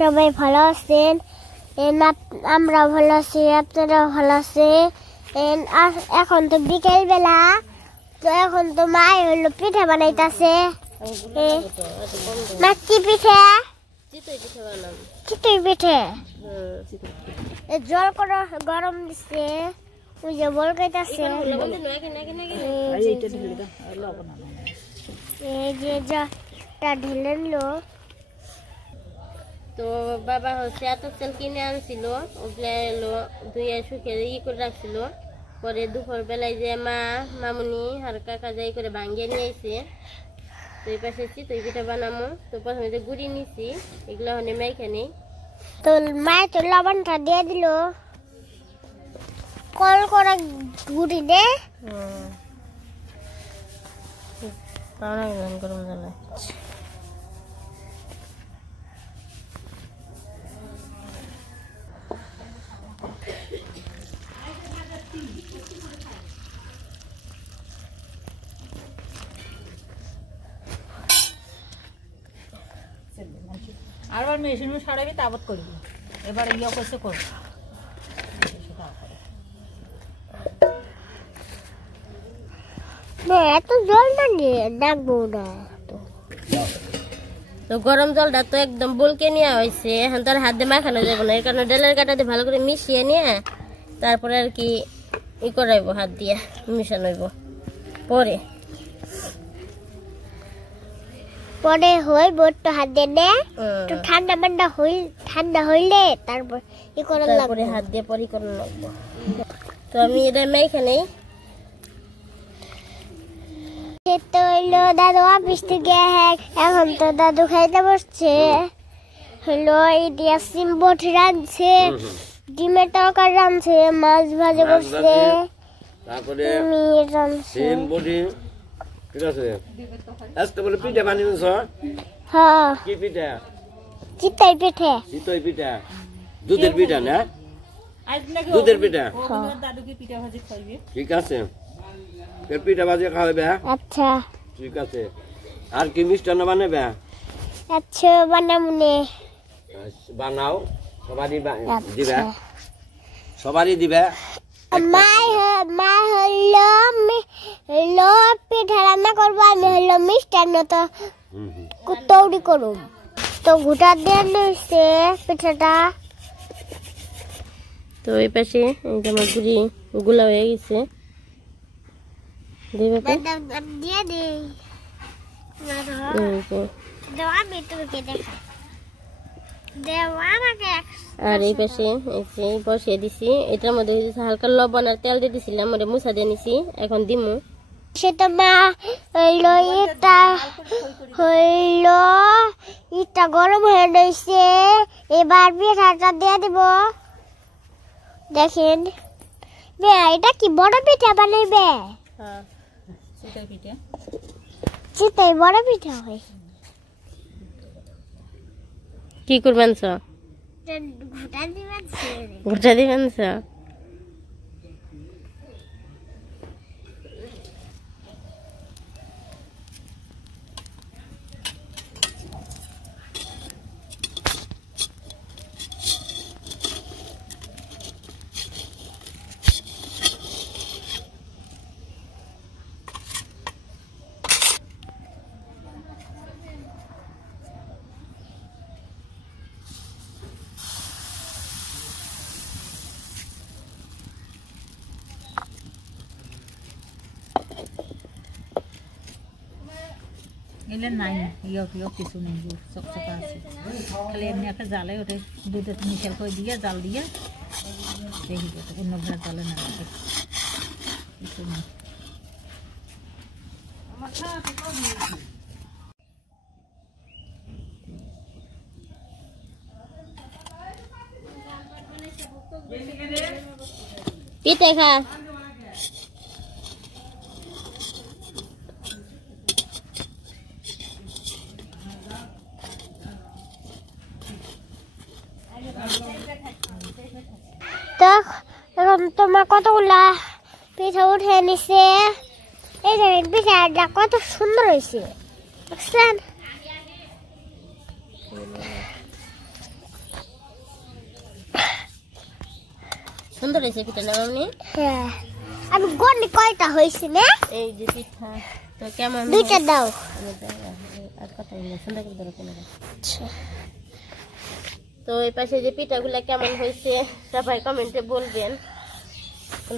সবাই ভালো আছেন, আমরা ভালো আছি, আপনারা ভালো আছে। এখন তো বিকেল বেলা, তো এখন তো মা হলো পিঠা বানাইতেছে। মা কি পিঠা? চিতই পিঠে। জল করে গরম দিচ্ছে, ওই যে বল খাইতেছে। এই যে জলটা ঢেলে নিলো। তো বাবা হচ্ছে এত চাল কিনে আনছিল, ওগুলা এলো ধুয়ে শুকিয়ে করে রাখছিল। পরে দুপুর বেলায় যে মামুনি আর কাকা যাই করে ভাঙ্গিয়ে নিয়ে আইছে। তো এই পাশে চিতই পিঠা বানামো। তো প্রথমে যে গুড়ি নিছি, এগুলো হনে মাইখা নেই। তো মায়ের তো লবণটা দিয়ে দিল, কল করে গুড়ি দে। গরম জ্বালা আর মেশিন সারাবি তাবত করবি, এবার ইয়ে করছে করবো। এত জল না দিয়ে ডাকবো না। তো গরম জলটা তো একদম বলকে নেওয়া হয়েছে, এখন তো আর হাত দিয়ে মাখানো যাবে না। এর কারণে ডেলের কাটা দিয়ে ভালো করে মিশিয়ে নিয়ে তারপরে আর কি করাইব, হাত দিয়ে মিশানো হইব। পরে হইব একটু হাত দিয়ে একটু ঠান্ডা হইলে তারপর তারপরে হাত দিয়ে পরে করানো লাগবো। তো আমি এটা মাইখা নেই। দাদু অফিস থেকে এখন তো দাদু খাইতে বসছে। হলো ইডিয়া সিম বটি রাঁধছে, ডিমের তরকারি রাঁধছে, মাছ ভাজি করছে, তারপরে রাঁধছে। সিম বটি, ঠিক আছে। আজকে বলে পিঠা বানিয়েছ? হ্যাঁ, কি পিঠা? চিতই পিঠে। চিতই পিঠা, দুধের পিঠা না? দুধের পিঠা। দাদুকে পিঠা ভাজি খাইবে। ঠিক আছে, পিঠা ভাজি খাওয়াবে। আচ্ছা ঠিক আছে। আর কি মিষ্টান্ন বানাবে? আচ্ছা বানামুনে। বানাও, সবারই দিবে, সবারই দিবে। মা হলো পিঠা রান্না করবো, আমি হলো মিষ্টান্ন তো তৈরি করুম। তো ঘুটা দিয়ে নিচ্ছে পিঠাটা। তো এই পাশে আমার গুড়ি গুলা হয়ে গেছে। আর এই পাশে বসিয়ে দিছি, এটার মধ্যে হালকা লবণ আর তেল দিয়ে দিছিলাম, ওটা মুছা দিয়ে নিছি, এখন দিমু। সেটা মা হইলো ইটা গরম হয়ে রয়েছে, এবার পিঠাটা দিয়ে দিব। দেখেন এটা কি বড় পিঠা বানাইবে? চিতই বড় পিঠা হয়। কি করবেন? ঘুটা দিবেন। এলে নাই ইয়ে কিছু নেই, চকচকা আছে, খালি এমনি একটা জালে ওটা দুধে মিশাল করে দিয়ে জাল দিয়ে দেখি অন্য ঘরে জালে না কিছু নেই। পিঠে খা। তো এখন তোমার কতগুলা পিঠা উঠে নিছে, এই দেখেন পিঠাটা কত সুন্দর হয়েছে বুঝছেন সুন্দর হয়েছে পিঠা না মামনি? হ্যাঁ আমি গনি কয়টা হয়েছে না এই যে পিঠা তো কেমন দুইটা দাও আর কথা বলি সুন্দর করে ধরো কেন তো এই পাশে যে পিঠাগুলা কেমন হয়েছে সবাই কমেন্টে বলবেন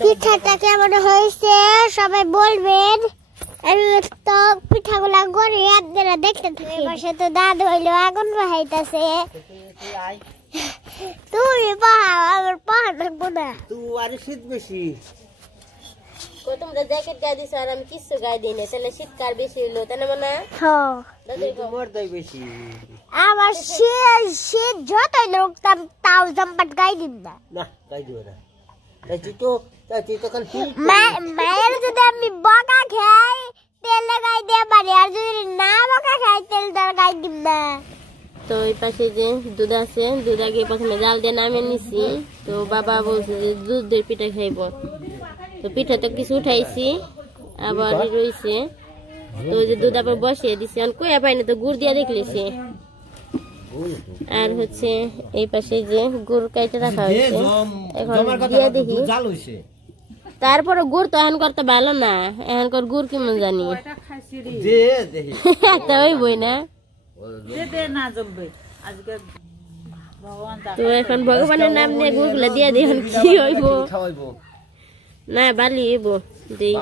পিঠাটা কেমন হয়েছে সবাই বলবেন আমি তো পিঠাগুলা গড়ে আপনারা দেখতে থাকি পাশে তো দাদু হইলো আগুন বাহাইতাছে তুমি পাহাও আমার পাহা থাকবো না তুই আরে শীত বেশি তোমরা জ্যাকেট গায়ে দিছো আর আমি কিছু গায়ে দিই না তাহলে শীতকাল বেশি হইলো তাই না মনে হ্যাঁ মরদাই বেশি আমার শীত যতই লোকতাম তাও জাম্পাট গাই দিন না না গাই দিও না তুই তো কাল মায়ের যদি আমি বকা খাই তেল লাগাই দিয়ে পারি আর যদি না বকা খাই তেল তার গাই দিব না তো এই পাশে যে দুধ আছে দুধ আগে প্রথমে জাল দিয়ে নামিয়ে নিছি তো বাবা বলছে যে দুধের পিঠা খাইব তো পিঠা তো কিছু উঠাইছি আবার রয়েছে তো যে দুধ আবার বসিয়ে দিছি আর কই পাইনি তো গুড় দিয়ে দেখলেছি আর হচ্ছে এই পাশে যে গুড় কাইটে রাখা হয়েছে এখন দিয়ে দেখি তারপরে গুড় তো এখন করতে ভালো না এখনকার গুড় কেমন জানি একটা ওই বই না তো এখন ভগবানের নাম নিয়ে গুড়গুলা দিয়ে দিই এখন কি হইব না বালি হইব দিই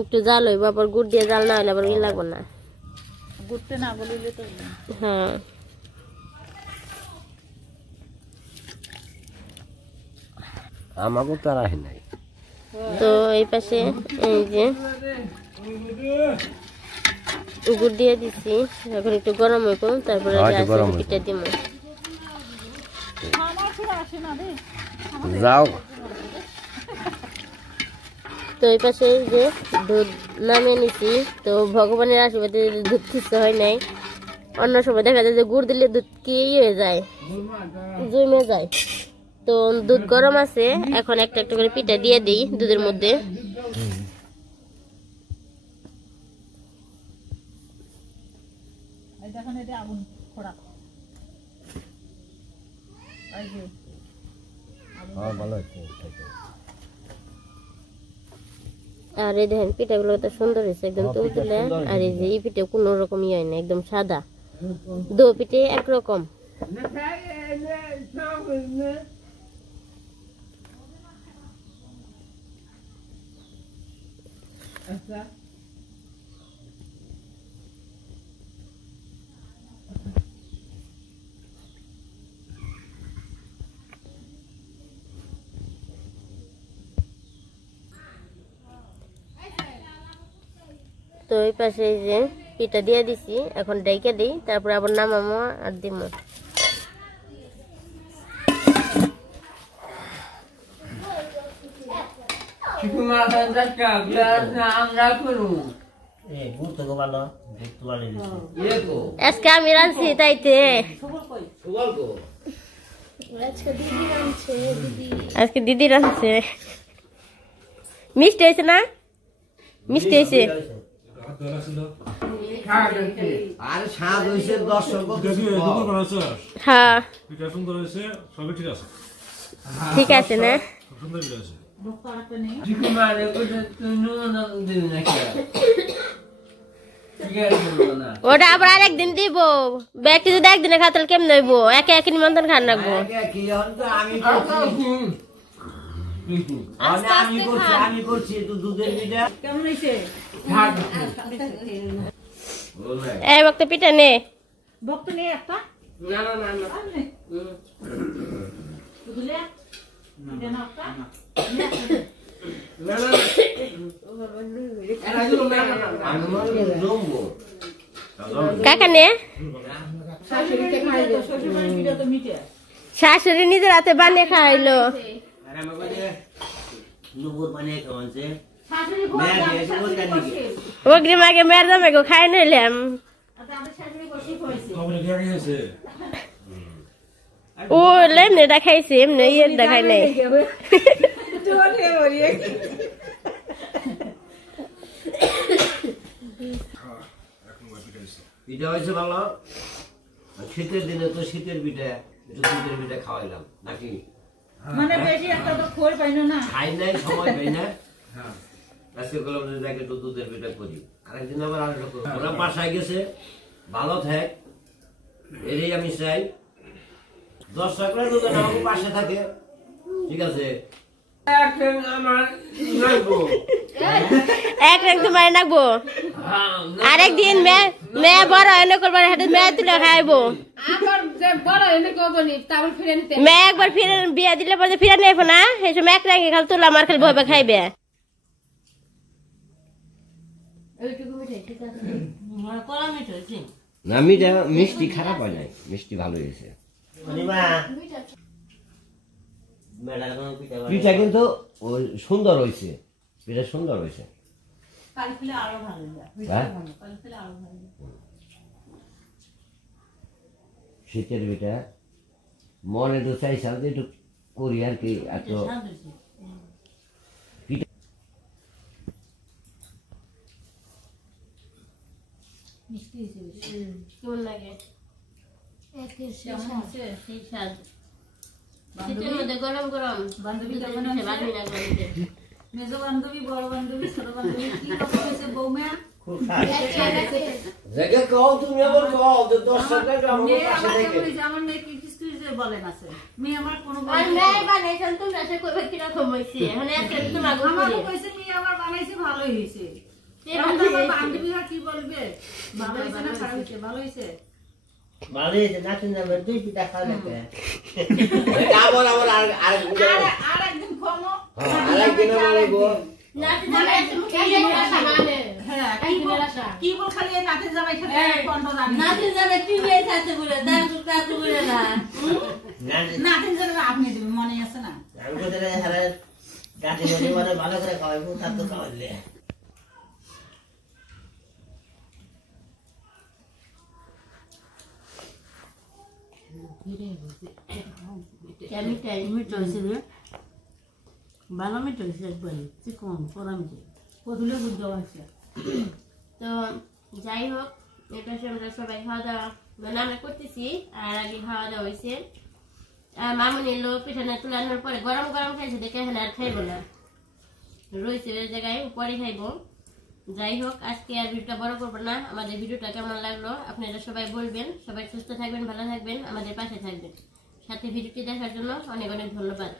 একটু জাল হইব আবার গুড় দিয়ে জাল না হইলে আবার ই লাগবে না গুড়তে না বলিলে তো হ্যাঁ আমাকে তো আর আহে নাই তো এই পাশে এই যে গুড় দিয়ে দিছি এখন একটু গরম হইব তারপরে পিঠা দিব যাও তো এই পাশে যে দুধ নামিয়ে নিছি তো ভগবানের আশীর্বাদে দুধ কিছু হয় নাই অন্য সময় দেখা যায় যে গুড় দিলে দুধ কি হয়ে যায় জমে যায় তো দুধ গরম আছে এখন একটা একটা করে পিঠা দিয়ে দিই দুধের মধ্যে আর এই দেখেন পিঠাগুলো তো সুন্দর হয়েছে একদম তুলতুলে আর এই যে এই পিঠে কোনো রকম ইয়ে হয় না একদম সাদা দো পিঠে একরকম তো এই পাশে এই যে পিঠা দিয়ে দিছি এখন ডাইকে দিই তারপরে আবার নামামো আর দিমো আজকে আমি রাঁধছি তাইতে আজকে দিদি রাঁধছে মিষ্টি হয়েছে না মিষ্টি হয়েছে হ্যাঁ ঠিক আছে না ওটা আবার আরেকদিন দিব ব্যক্তি যদি একদিনে খাতাল কেমন হইব একে একে নিমন্ত্রণ খান রাখবো এই বক্ত পিঠা নে ভক্ত নেই একটা কাকা নে শাশুড়ি নিজের হাতে বানিয়ে খাইলো অগ্রিম আগে মেয়ের দামে গো খাই নিলাম ও লেমনে খাইছে এমনি ইয়ে দেখাই নাই পিঠা হয়েছে ভালো। শীতের দিনে তো শীতের পিঠা, একটু দুধের পিঠা খাওয়াইলাম নাকি? মানে বেশি একটা তো খোর পাইনো না, খাই নাই, সময় পাই না। আজকে বললাম যে যাকে একটু দুধের পিঠা করি, আরেকদিন আবার আরেকটা করবো। ওরা বাসায় গেছে, ভালো থাক, এরই আমি চাই। 10 টাকা দুধ আমাকে পাশে থাকে, ঠিক আছে? এক রেখ তোমার নাকবো, আরেকদিন মেয়ে বড় এনে করবার হাতে মেয়ে তুলে খাইবো। মেয়ে একবার ফিরে বিয়া দিলে পরে ফিরে নেবো না, সেই সময় এক রেখে খাল তুলে আমার খালি ভয় খাইবে। না মিঠা, মিষ্টি খারাপ হয় নাই, মিষ্টি ভালো হয়েছে। পিঠা কিন্তু সুন্দর হয়েছে, পিঠা সুন্দর হয়েছে। শীতের পিঠা মনে তো চাইছিলাম যে একটু করি আর কি। এত কেমন লাগে? শীতের মধ্যে গরম গরম বান্ধবী কেমন ভালো আছে? না গরমে। মেজো বান্ধবী, বড় বান্ধবী, ছোট বান্ধবী কি কথা হয়েছে বৌমা? জায়গা কও, তুমি আবার কও যে 10 টাকা আমাকে মেয়ে পাশে আমার থেকে। কেমন হয়েছে? আমার মেয়ে কি কিছু যে বলেন আছে, মেয়ে আমার কোনো আর মেয়ে বানাইছেন তোমরা সে কইবে কিরকম হইছে, মানে একটা তোমার আমাকে কইছে মেয়ে আমার বানাইছে ভালোই হয়েছে। এখন তো আমার বান্ধবীরা কি বলবে? ভালো হয়েছে না খারাপ হয়েছে? ভালো হয়েছে। ভালো হয়েছে, নাচুন যাবে, দুই পিঠা খাওয়া লাগবে। আবার আর একদিন খাবো। আরেকদিন আমার গো নাতি জামাই মুখে আশা মানে হ্যাঁ, কি বল খালি এই নাতির জামাই খালি কণ্ঠ জানি। নাতি জামাই কি হইছে আছে বলে দাম কাজ করে না। নাতির জামাই আপনি দেবেন, মনে আছে না? আমি কোথায় হারে গাছে গড়ে বলে ভালো করে খাওয়াইবো, তার তো খাওয়াইলে ভালো মিট হয়েছে একবারে চিকন পোড়া মিটে কতগুলো বুদ্ধ আছে। তো যাই হোক, এটা আমরা সবাই খাওয়া দাওয়া মানে আমরা করতেছি, আর আগে খাওয়া দাওয়া হয়েছে। মামুনি এলো পিঠা না তুলানোর পরে গরম গরম খাইছে, দেখে এখানে আর খাইবো না, রয়েছে ওই জায়গায় পরে খাইবো। যাই হোক, আজকে আর ভিডিওটা বড় করবো না। আমাদের ভিডিওটা কেমন লাগলো আপনারা সবাই বলবেন। সবাই সুস্থ থাকবেন, ভালো থাকবেন, আমাদের পাশে থাকবেন। সাথে ভিডিওটি দেখার জন্য অনেক অনেক ধন্যবাদ।